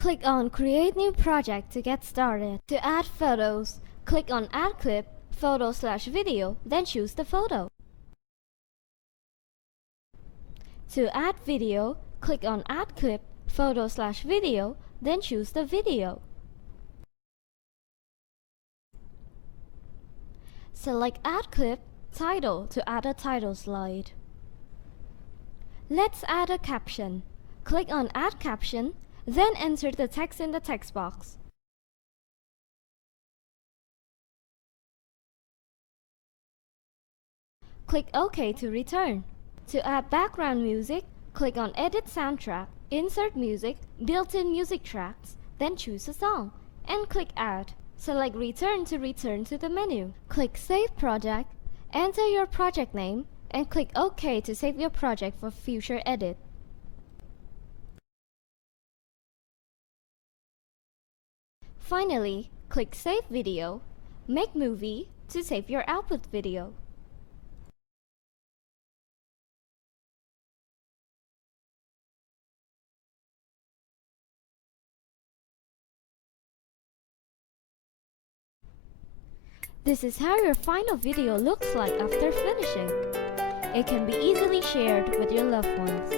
Click on Create New Project to get started. To add photos, click on Add Clip, Photo/Video, then choose the photo. To add video, click on Add Clip, Photo/Video, then choose the video. Select Add Clip, Title to add a title slide. Let's add a caption. Click on Add Caption, then enter the text in the text box. Click OK to return. To add background music, click on Edit Soundtrack, insert music, built-in music tracks, then choose a song, and click Add. Select Return to the menu. Click Save Project, enter your project name, and click OK to save your project for future edit. Finally, click Save Video, Make Movie to save your output video. This is how your final video looks like after finishing. It can be easily shared with your loved ones.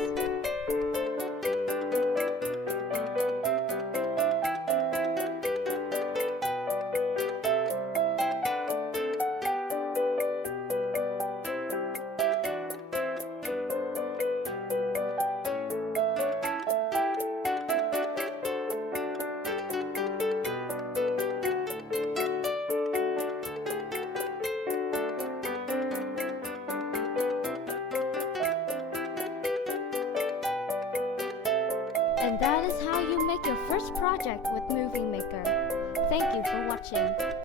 And that is how you make your first project with Movie Maker. Thank you for watching.